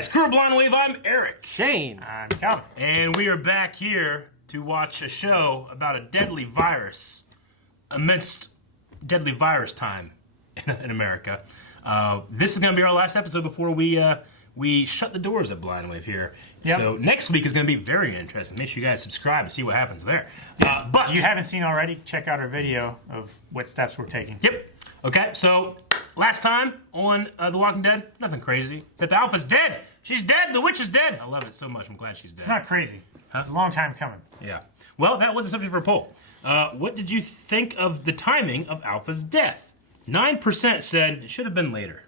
guys, Crew Blind Wave, I'm Eric. Shane. I'm Calvin. And we are back here to watch a show about a deadly virus amidst deadly virus time in America. This is going to be our last episode before we shut the doors at Blind Wave here. Yep. So next week is going to be very interesting. Make sure you guys subscribe and see what happens there. But if you haven't seen already, check out our video of what steps we're taking. Yep. Okay, so last time on The Walking Dead, nothing crazy. But Alpha's dead. She's dead. The witch is dead. I love it so much. I'm glad she's dead. It's not crazy. Huh? It's a long time coming. Yeah. Well, that was the subject for a poll. What did you think of the timing of Alpha's death? 9% said it should have been later.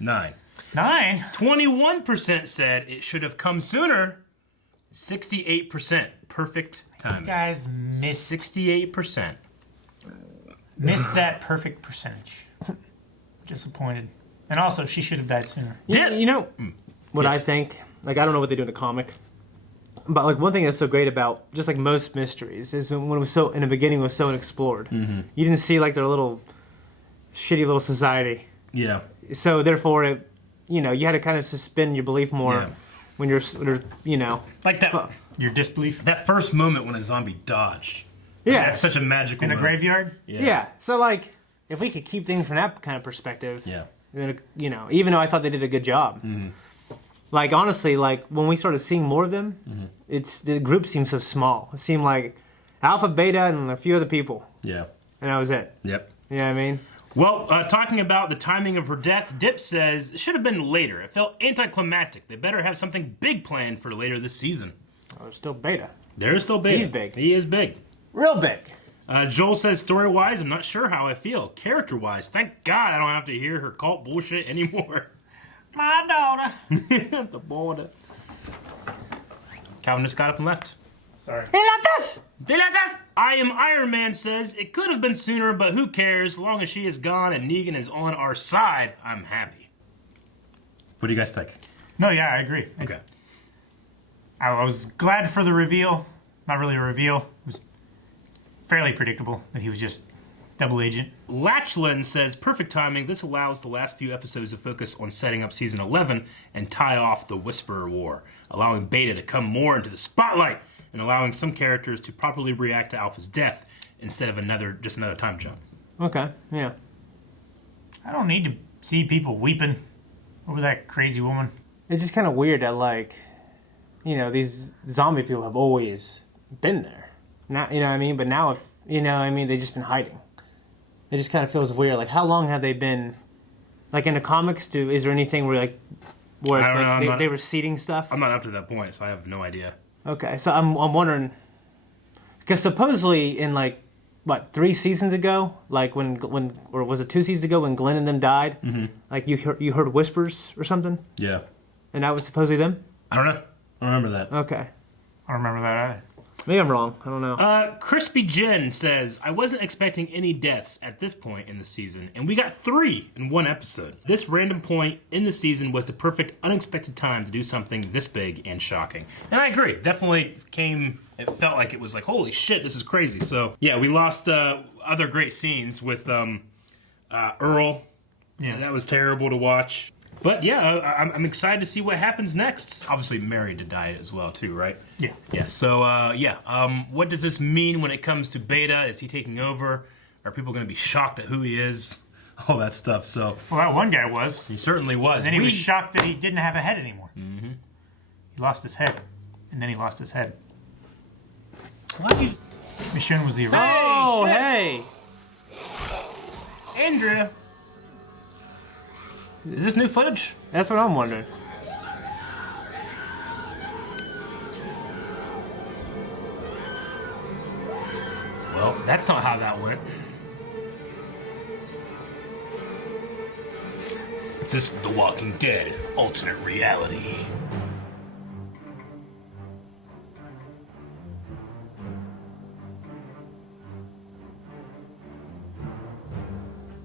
9. 21% said it should have come sooner. 68%. Perfect timing. You guys missed 68%. Missed that perfect percentage. Disappointed. And also, she should have died sooner. Yeah, you know what I think? Like, I don't know what they do in the comic. But, like, one thing that's so great about, just like most mysteries, is when it was so, in the beginning, it was so unexplored. Mm-hmm. You didn't see, like, their little, shitty little society. Yeah. So, therefore, it, you had to kind of suspend your belief more when you're, Like that. Your disbelief? That first moment when a zombie dodged. Yeah. That's such a magical In the moment. graveyard? Yeah. So, like, if we could keep things from that kind of perspective, Yeah. Even though I thought they did a good job. Mm-hmm. Like, honestly, like, when we started seeing more of them, the group seemed so small. It seemed like Alpha, Beta, and a few other people. Yeah. And that was it. Yep. You know what I mean? Well, talking about the timing of her death, Dip says it should have been later. It felt anticlimactic. They better have something big planned for later this season. Oh, there's still Beta. There is still Beta. He's big. He is big. Real big. Joel says, story-wise, I'm not sure how I feel. Character-wise, thank God I don't have to hear her cult bullshit anymore. My daughter. The border. Calvin just got up and left. Sorry. He left us! They left us! I Am Iron Man says, it could have been sooner, but who cares? As long as she is gone and Negan is on our side, I'm happy. What do you guys think? No, yeah, I agree. Okay. I was glad for the reveal. Not really a reveal. It was fairly predictable that he was just double agent. Latchlin says, perfect timing. This allows the last few episodes to focus on setting up season 11 and tie off the Whisperer War, allowing Beta to come more into the spotlight and allowing some characters to properly react to Alpha's death instead of just another time jump. Okay, yeah. I don't need to see people weeping over that crazy woman. It's just kind of weird that, like, these zombie people have always been there. Now, you know what I mean? But now, if, they've just been hiding. It just kind of feels weird. Like, how long have they been, like, in the comics, is there anything where it's like they were seeding stuff? I'm not up to that point, so I have no idea. Okay, so I'm wondering, because supposedly in, like, what, 3 seasons ago, like or was it 2 seasons ago when Glenn and them died, like you heard whispers or something? Yeah. And that was supposedly them? I don't know. I don't remember that. Okay. I don't remember that either. Maybe I'm wrong. I don't know. Crispy Jen says, I wasn't expecting any deaths at this point in the season, and we got 3 in one episode. This random point in the season was the perfect, unexpected time to do something this big and shocking. And I agree. Definitely it felt like it was like, holy shit, this is crazy. So, yeah, we lost other great scenes with Earl. Yeah. That was terrible to watch. But yeah, I'm excited to see what happens next. Obviously, Mary to die as well too, right? Yeah. Yeah. So what does this mean when it comes to Beta? Is he taking over? Are people going to be shocked at who he is? All that stuff. So. Well, that one guy was. He certainly was. And then he was shocked that he didn't have a head anymore. Mm-hmm. He lost his head, and then he lost his head. Michonne was the original. Oh, hey! Andrea. Is this new footage? That's what I'm wondering. Well, that's not how that went. Is this The Walking Dead alternate reality?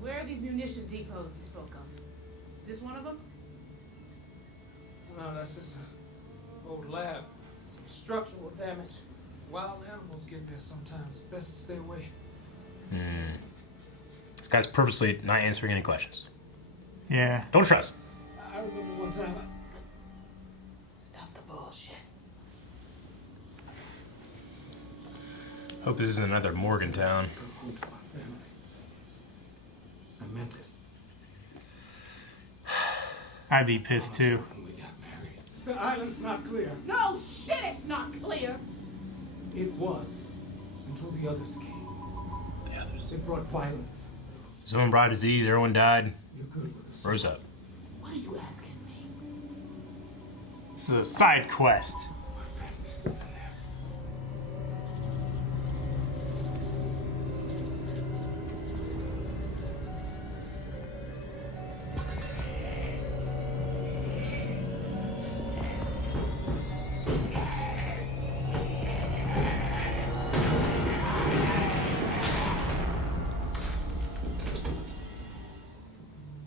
Where are these munition depots you spoke of? Is this one of them? No, that's just an old lab. Some structural damage. Wild animals get there sometimes. Best to stay away. This guy's purposely not answering any questions. Yeah. Don't trust. I remember one time Hope this isn't another Morgantown. Come home to my family. I meant it. I'd be pissed too. When we got married. The island's not clear. No shit, it's not clear. It was. Until the others came. The others. They brought violence. Someone brought disease, everyone died. You're good with us. Rose up. What are you asking me? This is a side quest. My family's sleeping there.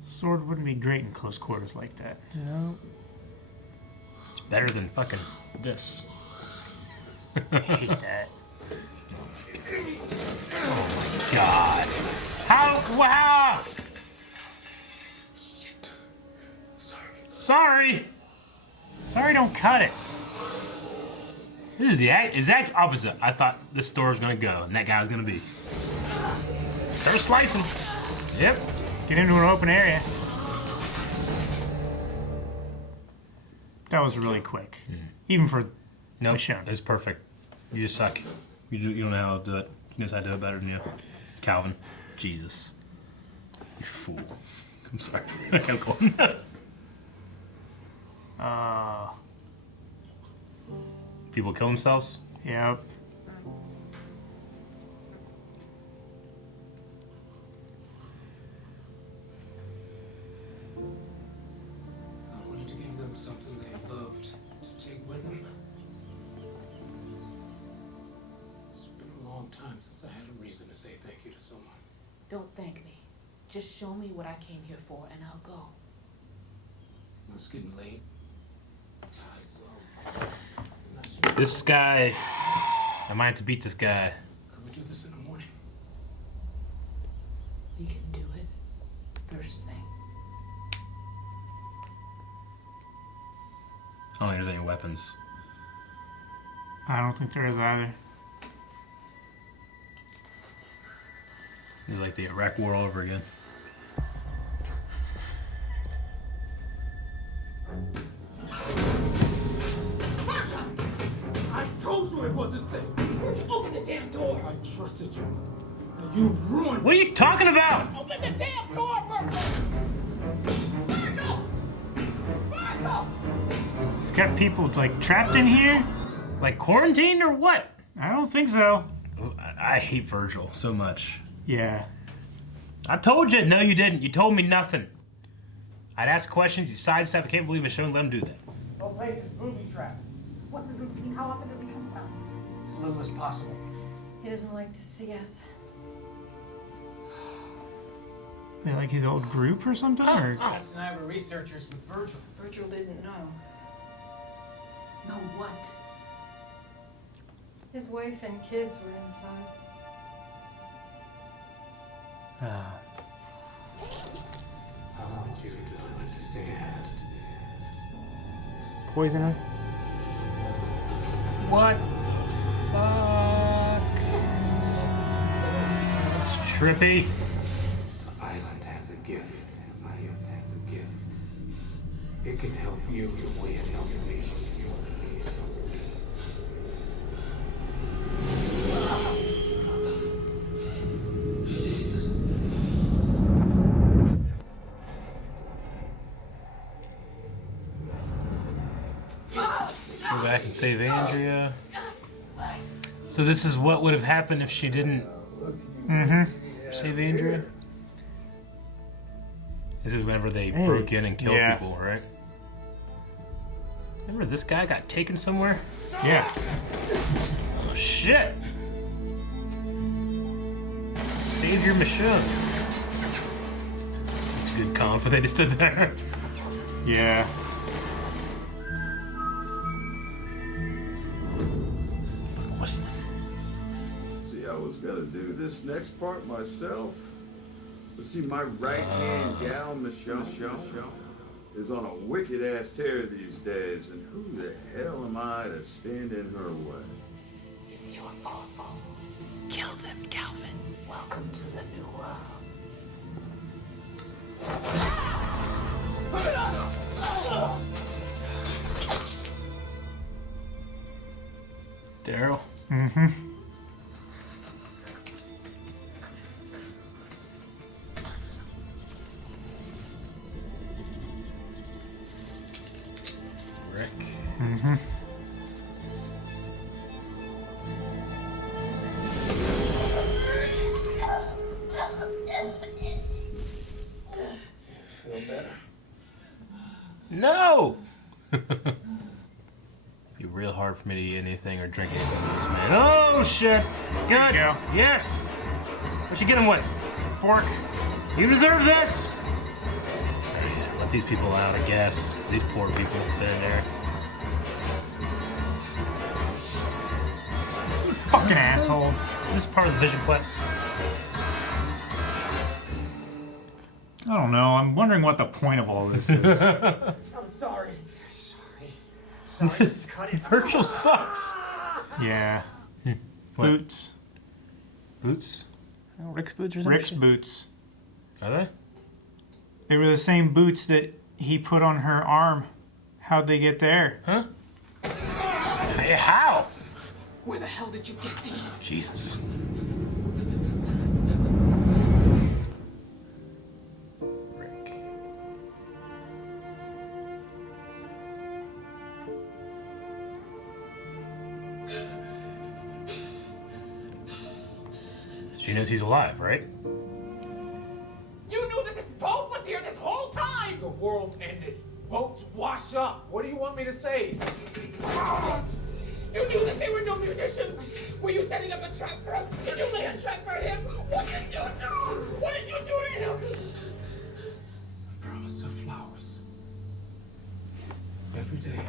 Sword wouldn't be great in close quarters like that. No. It's better than fucking this. I hate that. Oh my god. How? Wow! Sorry. Sorry, don't cut it. This is the exact opposite. I thought this store was gonna go, and that guy was gonna be. Start slicing. Yep. Get into an open area. That was really quick. Even for Nope. Michonne. It's perfect. You just suck. You don't know how to do it. He knows how to do it better than you. Calvin. Jesus. You fool. I'm sorry. I kept going. People kill themselves? Yep. I wanted to give them something they loved to take with them. It's been a long time since I had a reason to say thank you to someone. Don't thank me. Just show me what I came here for and I'll go. It's getting late. Tide's low. I'm not sure. This guy. I might have to beat this guy. Could we do this in the morning? We can do it first thing. I don't think there's any weapons. I don't think there is either. It's like the Iraq War all over again. I told you it wasn't safe. Open the damn door! I trusted you. And you ruined What are you talking about? Open the damn door, Virgil! Virgil! Virgil! It's got people like trapped in here? Like quarantined or what? I don't think so. I hate Virgil so much. Yeah. I told you. No, you didn't. You told me nothing. I'd ask questions. You sidestep. I can't believe Michonne let him do that. The whole place is booby trapped. What routine? How often do we come from? As little as possible. He doesn't like to see us. They like his old group or something? Or? Us and I were researchers with Virgil. Virgil didn't know. Know what? His wife and kids were inside. I want you to understand. Poison her? What the fuck? It's trippy. The island has a gift. The island has a gift. It can help you the way it helped me. Go back and save Andrea. So this is what would have happened if she didn't save Andrea? This is whenever they broke in and killed Yeah. people, right? Remember this guy got taken somewhere? Yeah. Oh, shit! Save your Michonne. It's a good comp, but they just did there. Yeah. Listen. See, I was gonna do this next part myself. But see, my right-hand gal, Michonne, is on a wicked-ass tear these days, and who the hell am I to stand in her way? It's your fault. Kill them, Calvin. Welcome to the new world. Daryl. Mm-hmm. Rick. Mm-hmm. Feel better? No! Be real hard for me to eat anything or drink anything with this man. Oh, shit. Good. Go. Yes. What you get him with? Fork. You deserve this. Let these people out, I guess. These poor people. They're in there. Fucking asshole. This is part of the Vision Quest. I don't know. I'm wondering what the point of all this is. I'm sorry. Sorry, just cut it. Virgil sucks. Yeah. What? Boots. Boots? Rick's boots or something? Rick's boots. Are they? They were the same boots that he put on her arm. How'd they get there? Huh? Hey, how? Where the hell did you get these? Jesus. Rick. She knows he's alive, right? You knew that this boat was here this whole time! The world ended. Boats wash up. What do you want me to say? You knew that there were no munitions! Were you setting up a trap for us? Did you lay a trap for him? What did you do? What did you do to him? I promised her flowers. Every day.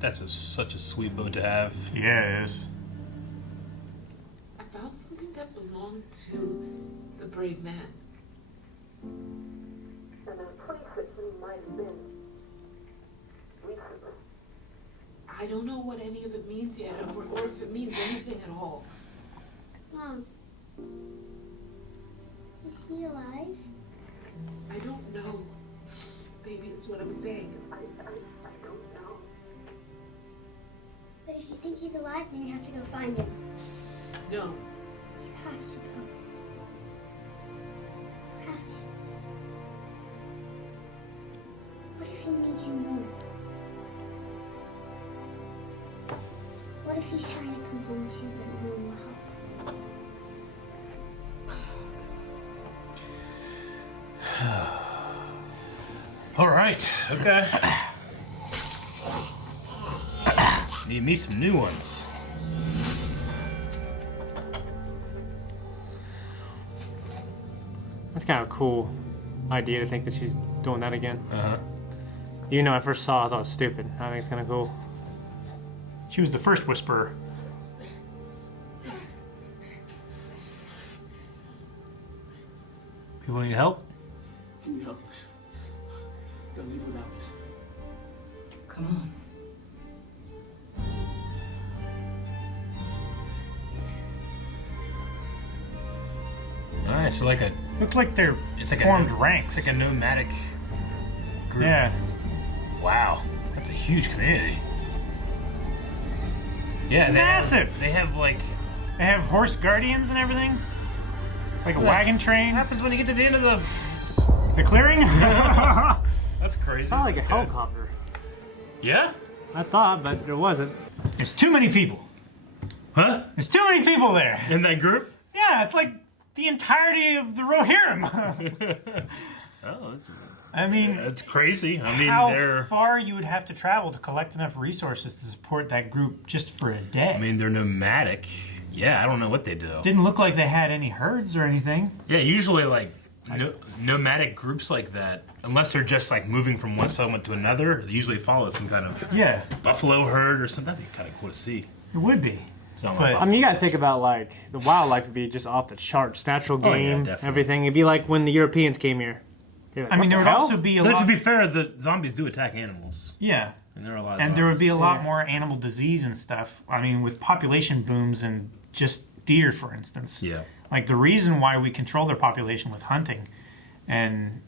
That's such a sweet boat to have. Yeah, it is. I found something that belonged to the brave man. And a place that he might have been recently. I don't know what any of it means yet, or if it means anything at all. Mom, is he alive? I don't know. Baby, that's what I'm saying. I don't know. But if you think he's alive, then you have to go find him. No. You have to go. You have to. What if he needs you more? What if he's trying to come home to you, but no one will help? All right. Okay. Need me some new ones. That's kind of a cool idea to think that she's doing that again. Uh-huh. Even though I first saw it, I thought it was stupid. I think it's kind of cool. She was the first whisperer. People need help? Can you help us? Don't leave without us. Come on. All right, so like a Looked like they're it's like formed a ranks. It's like a nomadic group. Yeah. Wow, that's a huge community. Yeah, Massive. They have like. They have horse guardians and everything. Like a Yeah. wagon What train. happens when you get to the end of the? The clearing? That's crazy. It sounded like a Okay. helicopter. Yeah? I thought, but it wasn't. There's too many people. Huh? There's too many people there. In that group? Yeah, it's like the entirety of the Rohirrim. Oh, that's, I mean, that's crazy. I mean, how they're. far you would have to travel to collect enough resources to support that group just for a day. I mean, they're nomadic. Yeah, I don't know what they do. Didn't look like they had any herds or anything. Yeah, usually like nomadic groups like that, unless they're just like moving from one settlement to another, they usually follow some kind of Yeah, buffalo herd or something. That'd be kind of cool to see. it would be. Sound But- like I mean, you gotta think about like the wildlife would be just off the charts. Natural Oh, yeah, game, definitely. everything. It'd be like when the Europeans came here. You're like, I mean, what there the would hell? also be a Though lot. to be fair, the zombies do attack animals. Yeah. And there are a lot of And there would be a zombies. lot more animal disease and stuff. I mean, with population booms and just deer, for instance. Yeah. Like, the reason why we control their population with hunting and,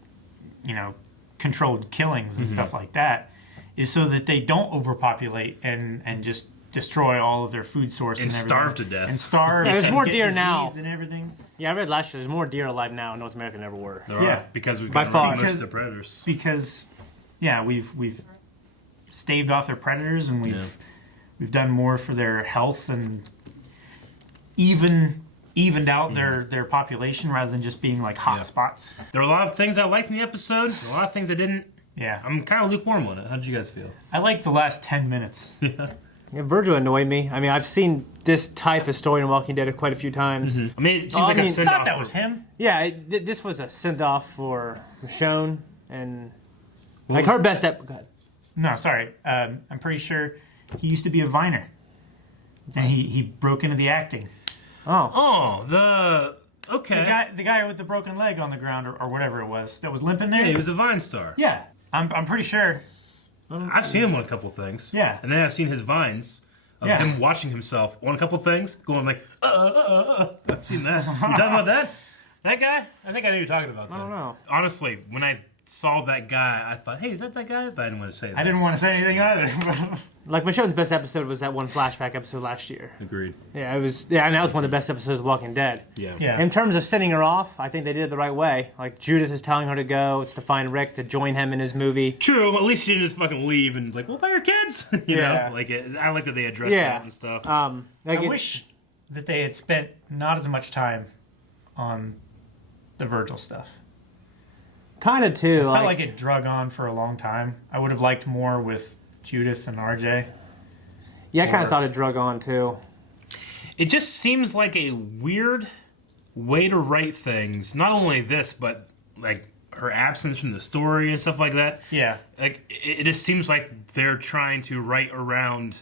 controlled killings and stuff like that is so that they don't overpopulate and just destroy all of their food source and everything. starve to death. And starve. Yeah, there's and more get deer now. diseased and everything. Yeah, I read last year there's more deer alive now in North America than ever were. There Yeah. are, because we've By got far. most of the predators. Because, yeah, we've staved off their predators and we've done more for their health and evened out their population rather than just being like hot spots. There were a lot of things I liked in the episode. A lot of things I didn't. Yeah. I'm kind of lukewarm on it. How did you guys feel? I like the last 10 minutes. Yeah, Virgil annoyed me. I mean, I've seen this type of story in Walking Dead quite a few times. I mean, it seems Oh, like I a mean, send I thought off. that was him. Yeah, this was a send-off for Michonne, and like her best episode. No, sorry. I'm pretty sure he used to be a Viner. And he broke into the acting. Oh, Okay. The guy with the broken leg on the ground or whatever it was that was limping there. Yeah, he was a Vine star. Yeah, I'm pretty sure. I've seen him on a couple things. Yeah. And then I've seen his vines of Yeah. him watching himself on a couple things, going like, I've seen that. You talking about that? That guy? I think I knew you were talking about that. I don't know. Honestly, when I saw that guy, I thought, hey, is that guy? But I didn't want to say that. I didn't want to say anything either. Like Michonne's best episode was that one flashback episode last year. Agreed. Yeah, it was. Yeah, and that was one of the best episodes of Walking Dead. Yeah. Yeah. In terms of sending her off, I think they did it the right way. Like Judith is telling her to go. It's to find Rick to join him in his movie. True. At least she didn't just fucking leave and like, what about your kids? you Yeah. know, like I like that they addressed Yeah. that and stuff. Like I wish that they had spent not as much time on the Virgil stuff. kind of too. Felt like it drug on for a long time. I would have liked more with Judith and RJ. yeah, I kind or- of thought it drug on too. It just seems like a weird way to write things. Not only this, but like her absence from the story and stuff like that. Yeah. Like it just seems like they're trying to write around.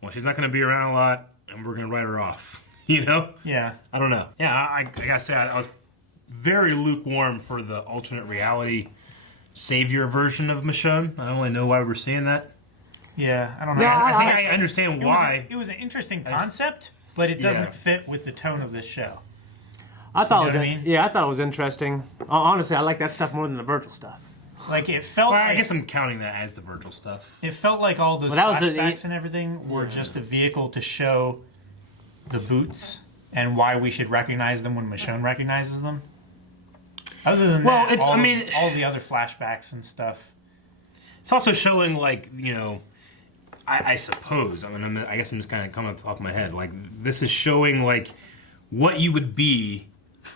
Well, she's not going to be around a lot, and we're going to write her off. You know? Yeah. I don't know. Yeah, I gotta say I was very lukewarm for the alternate reality savior version of Michonne. I don't really know why we're seeing that. Yeah, I don't know. Yeah, I think I understand It why. was an interesting concept, but it doesn't fit with the tone of this show. I thought You it was. know what I mean? Yeah, I thought it was interesting. Honestly, I like that stuff more than the Virgil stuff. Like it felt. Well, like, I guess I'm counting that as the Virgil stuff. it felt like all those Well, that was flashbacks and everything were just a vehicle to show the boots and why we should recognize them when Michonne recognizes them. Other than Well, that, it's- I mean- all the other flashbacks and stuff. It's also showing, like, you know, I suppose. I mean, I guess I'm just kind of coming off the top of my head. Like, this is showing, like, what you would be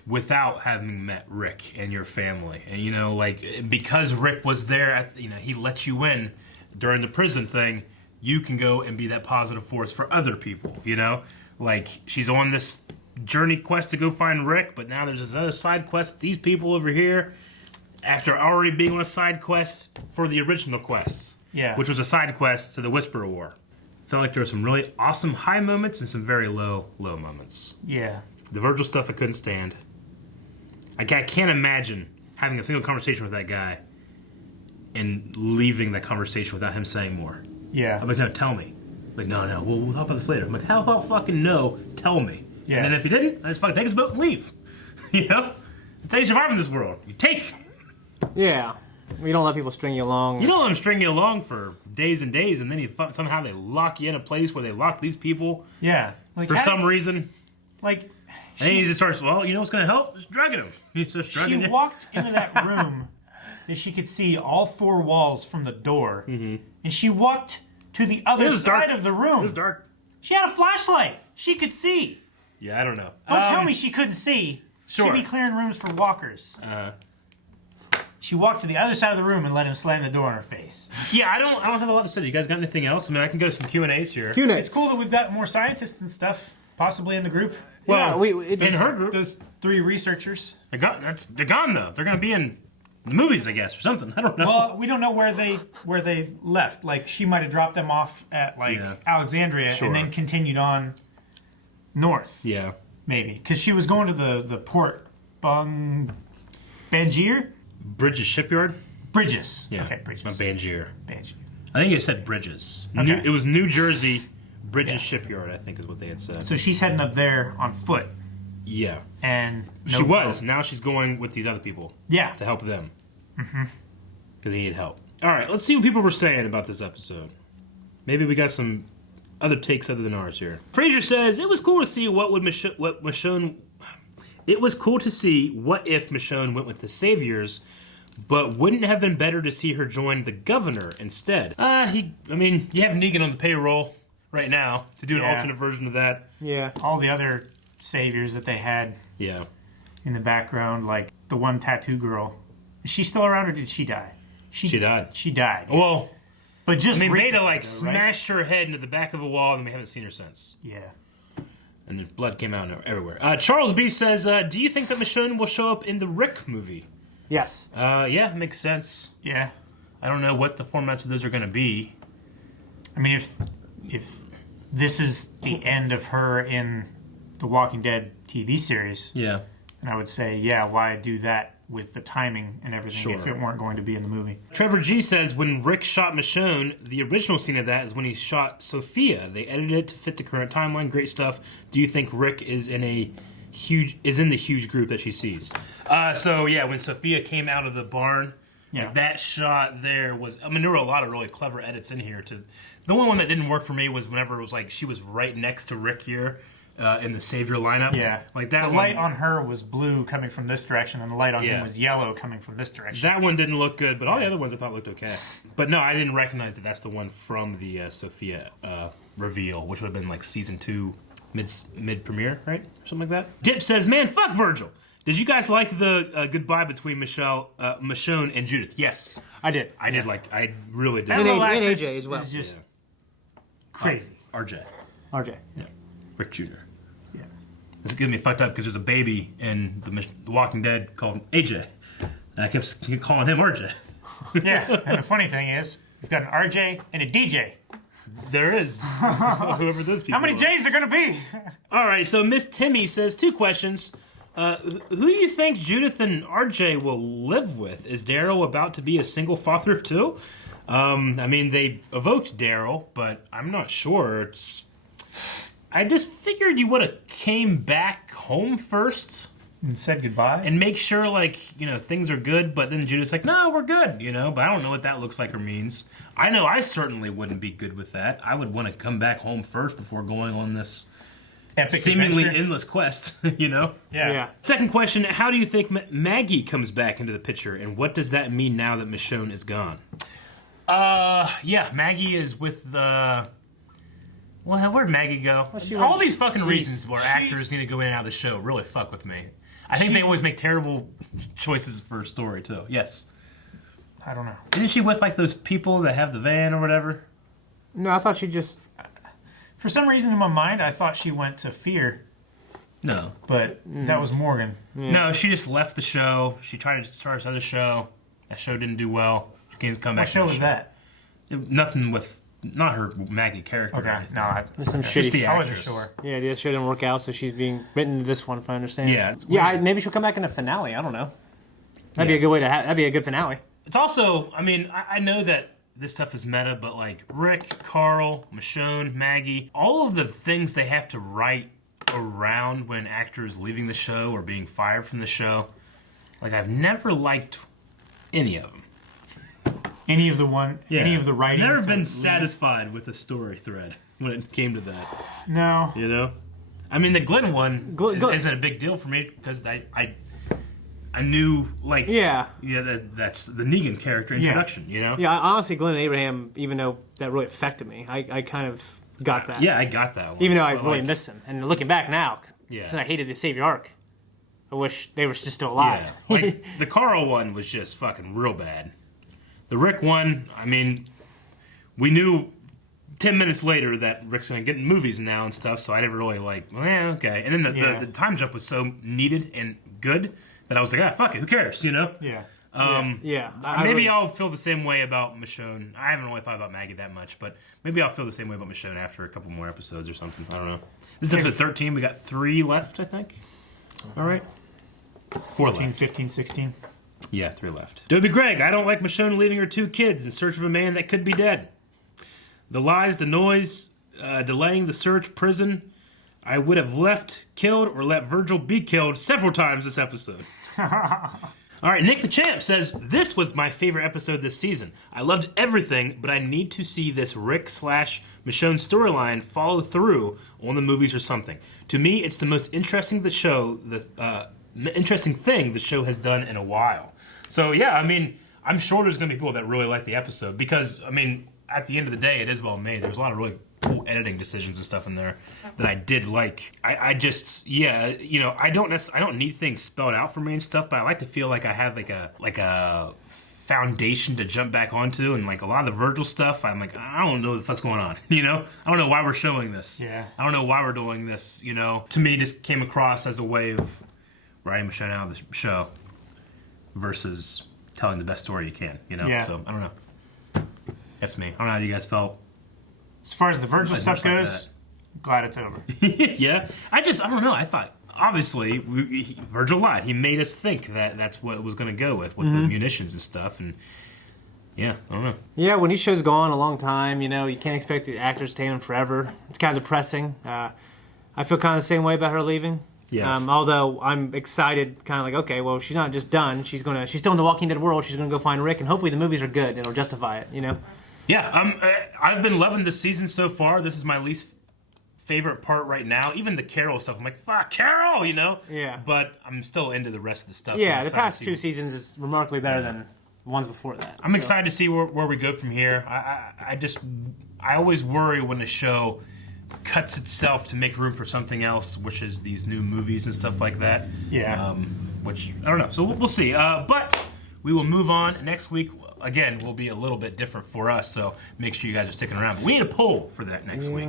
without having met Rick and your family. And, you know, like, because Rick was there, he let you in during the prison thing, you can go and be that positive force for other people, you know? Like, she's on this journey quest to go find Rick, but now there's this other side quest, these people over here, after already being on a side quest for the original quest. Yeah. Which was a side quest to the Whisperer War. Felt like there were some really awesome high moments and some very low moments. Yeah. The Virgil stuff I couldn't stand. I can't imagine having a single conversation with that guy and leaving that conversation without him saying more. Yeah. I'm like, no, tell me. Like, no, we'll talk about this later. I'm like, how about fucking no, tell me. Yeah. And then if you didn't, I just fucking take his boat and leave. You know? That's how you survive in this world. You take. Yeah, you don't let people string you along. You don't let them string you along for days and days, and then somehow they lock you in a place where they lock these people Yeah. Like for some reason. Like, And then he just starts, well, you know what's going to help? Just drugging them. He's just she drugging you. walked into that room that she could see all four walls from the door, and she walked to the other It was side dark. of the room. It was dark. She had a flashlight. She could see. Yeah, I don't know. Don't tell me she couldn't see. Sure. She'd be clearing rooms for walkers. She walked to the other side of the room and let him slam the door in her face. Yeah, I don't have a lot to say. You guys got anything else? I mean, I can go to some Q&As here. It's cool that we've got more scientists and stuff, possibly in the group. Well, in her group. Those three researchers. They're gone, though. They're going to be in the movies, I guess, or something. I don't know. Well, we don't know where they left. Like, she might have dropped them off at, Alexandria Sure. and then continued on north. Yeah. Maybe. Because she was going to the port Banjir? Bridges Shipyard? Bridges. Yeah. Okay, Bridges. Not Bangier. Bangier. I think it said Bridges. Okay. It was New Jersey Bridges Shipyard, I think is what they had said. So she's heading up there on foot. Yeah. And She was. Now she's going with these other people. Yeah. To help them. Mm-hmm. Because they need help. All right, let's see what people were saying about this episode. Maybe we got some other takes other than ours here. Fraser says, it was cool to see what Michonne... It was cool to see what if Michonne went with the Saviors, but wouldn't it have been better to see her join the governor instead? You have Negan on the payroll right now to do an alternate version of that. Yeah. All the other saviors that they had in the background, like the one tattoo girl. Is she still around or did she die? She died. She died. Well, but just Maida smashed her head into the back of a wall and we haven't seen her since. Yeah. And the blood came out everywhere. Charles B says, do you think that Michonne will show up in the Rick movie? Yes. Yeah, makes sense. Yeah. I don't know what the formats of those are going to be. I mean, if this is the end of her in the Walking Dead TV series, then I would say, why do that with the timing and everything if it weren't going to be in the movie? Trevor G says, when Rick shot Michonne, the original scene of that is when he shot Sophia. They edited it to fit the current timeline. Great stuff. Do you think Rick is in the huge group that she sees? When Sophia came out of the barn, that shot there was... there were a lot of really clever edits in here. The only one that didn't work for me was whenever it was like she was right next to Rick here in the Savior lineup. Yeah. Like that the light on her was blue coming from this direction, and the light on him was yellow coming from this direction. That one didn't look good, but all the other ones I thought looked okay. But no, I didn't recognize that that's the one from the Sophia reveal, which would have been like season 2 mid-premiere, right? Or something like that. Dip says, man, fuck Virgil. Did you guys like the goodbye between Michonne and Judith? Yes. I did. I really did. And AJ as well. It's just crazy. RJ. RJ. Yeah. Rick Jr. Yeah. It's getting me fucked up because there's a baby in the Walking Dead called AJ. And I kept calling him RJ. Yeah, and the funny thing is, we've got an RJ and a DJ. There is. Whoever those people How many J's are going to be? All right, so Miss Timmy says 2 questions. Who do you think Judith and RJ will live with? Is Daryl about to be a single father of 2? They evoked Daryl, but I'm not sure. I just figured you would have came back home first. And said goodbye? And make sure, things are good, but then Judith's like, no, we're good, but I don't know what that looks like or means. I know I certainly wouldn't be good with that. I would want to come back home first before going on this epic seemingly adventure. Endless quest, Yeah. Second question, how do you think Maggie comes back into the picture, and what does that mean now that Michonne is gone? Maggie is with the... Well, where'd Maggie go? All these fucking reasons where actors need to go in and out of the show really fuck with me. I think they always make terrible choices for a story, too. Yes. I don't know. Isn't she with, those people that have the van or whatever? No, I thought she just... For some reason in my mind, I thought she went to Fear. No. But that was Morgan. Yeah. No, she just left the show. She tried to start this other show. That show didn't do well. She can't come back. What show was that? Nothing with... Not her Maggie character. Okay, no. There's some shitty... I wasn't sure. Yeah, that show didn't work out, so she's being written to this one, if I understand. Yeah. Maybe she'll come back in the finale. I don't know. That'd be a good way to that'd be a good finale. It's also, I know that this stuff is meta, but Rick, Carl, Michonne, Maggie, all of the things they have to write around when actors leaving the show or being fired from the show, I've never liked any of them. Any of the writing. I've never been satisfied with a story thread when it came to that. No. The Glenn one isn't a big deal for me because I knew that's the Negan character introduction. Yeah, honestly, Glenn and Abraham, even though that really affected me, I kind of got that. Yeah, I got that one. Even though I really miss him, and looking back now, since I hated the Savior arc, I wish they were just still alive. Yeah. The Carl one was just fucking real bad. The Rick one, we knew 10 minutes later that Rick's going to get in movies now and stuff, so I never really okay. And then the time jump was so needed and good that I was like, fuck it, who cares, Yeah. Maybe I'll feel the same way about Michonne. I haven't really thought about Maggie that much, but maybe I'll feel the same way about Michonne after a couple more episodes or something. I don't know. This is episode 13. We got 3 left, I think. All right. 4 14, left. 15, 16. Yeah, 3 left. Dobie Greg, I don't like Michonne leaving her 2 kids in search of a man that could be dead. The lies, the noise, delaying the search, prison. I would have left, killed, or let Virgil be killed several times this episode. All right, Nick the Champ says, this was my favorite episode this season. I loved everything, but I need to see this Rick/Michonne storyline follow through on the movies or something. To me, it's the most interesting interesting thing the show has done in a while. So yeah, I mean, I'm sure there's going to be people that really like the episode because, I mean, at the end of the day, it is well made. There's a lot of really cool editing decisions and stuff in there that I did like. I just, yeah, you know, I don't need things spelled out for me and stuff, but I like to feel like I have like a foundation to jump back onto, and like a lot of the Virgil stuff, I'm like, I don't know what the fuck's going on, you know? I don't know why we're showing this. Yeah. I don't know why we're doing this, you know? To me, it just came across as a way of writing Michonne out of the show versus telling the best story you can, you know? Yeah. So, I don't know. That's me. I don't know how you guys felt. As far as the Virgil stuff like goes, glad it's over. Yeah. I don't know. I thought, obviously, Virgil lied. He made us think that that's what it was going to go with the munitions and stuff. And yeah, I don't know. Yeah, when these shows go on a long time, you know, you can't expect the actors to stay in them forever. It's kind of depressing. I feel kind of the same way about her leaving. Yeah. Although I'm excited, kind of like, okay, well, she's not just done. She's still in the Walking Dead world. She's gonna go find Rick, and hopefully the movies are good. It'll justify it, you know. Yeah. I've been loving this season so far. This is my least favorite part right now. Even the Carol stuff, I'm like, fuck Carol, you know. Yeah. But I'm still into the rest of the stuff. Yeah, so the past 2 seasons is remarkably better than the ones before that. I'm excited to see where we go from here. I always worry when a show cuts itself to make room for something else, which is these new movies and stuff like that. Yeah. Which, I don't know. So we'll see. But we will move on. Next week, again, will be a little bit different for us, so make sure you guys are sticking around. But we need a poll for that next week.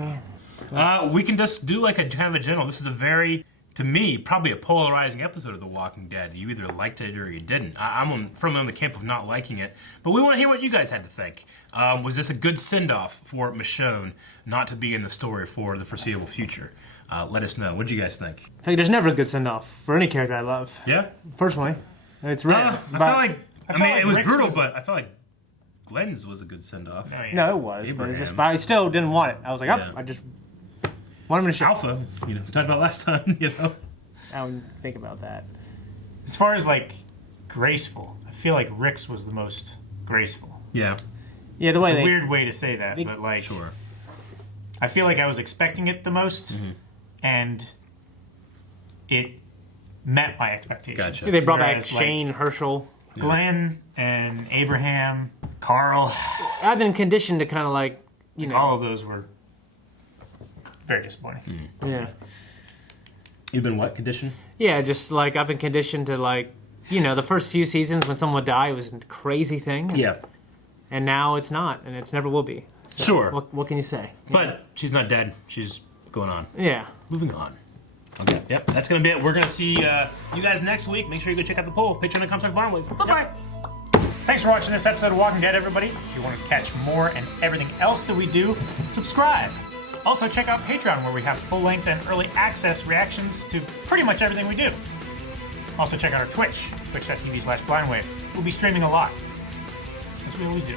We can just do like a kind of a general. This is a very, to me, probably a polarizing episode of The Walking Dead. You either liked it or you didn't. I'm firmly on the camp of not liking it. But we want to hear what you guys had to think. Was this a good send-off for Michonne not to be in the story for the foreseeable future? Let us know. What do you guys think? I think there's never a good send-off for any character I love. Yeah? Personally. It's rare. I feel like, it was brutal, but I feel like Glenn's was a good send-off. No, it was. But I still didn't want it. I was like, I just want him to show. Alpha, you know, we talked about last time, you know. I don't think about that. As far as like graceful, I feel like Rick's was the most graceful. Yeah. Yeah, the way it's a weird way to say that, but like, sure. I feel like I was expecting it the most, and it met my expectations. Gotcha. See, they brought back Whereas, Shane, Herschel, Glenn, and Abraham, Carl. I've been conditioned to kind of like, you know. All of those were very disappointing. Yeah. You've been what conditioned? Yeah, just like I've been conditioned to like, you know, the first few seasons when someone would die was a crazy thing. Yeah. And now it's not, and it's never will be. So Sure. What can you say? But she's not dead. She's going on. Yeah. Moving on. Okay. Yep. That's going to be it. We're going to see you guys next week. Make sure you go check out the poll. Patreon.com/BarnWave. Bye-bye. Thanks for watching this episode of Walking Dead, everybody. If you want to catch more and everything else that we do, subscribe. Also, check out Patreon, where we have full-length and early access reactions to pretty much everything we do. Also, check out our Twitch, twitch.tv/blindwave. We'll be streaming a lot, as we always do.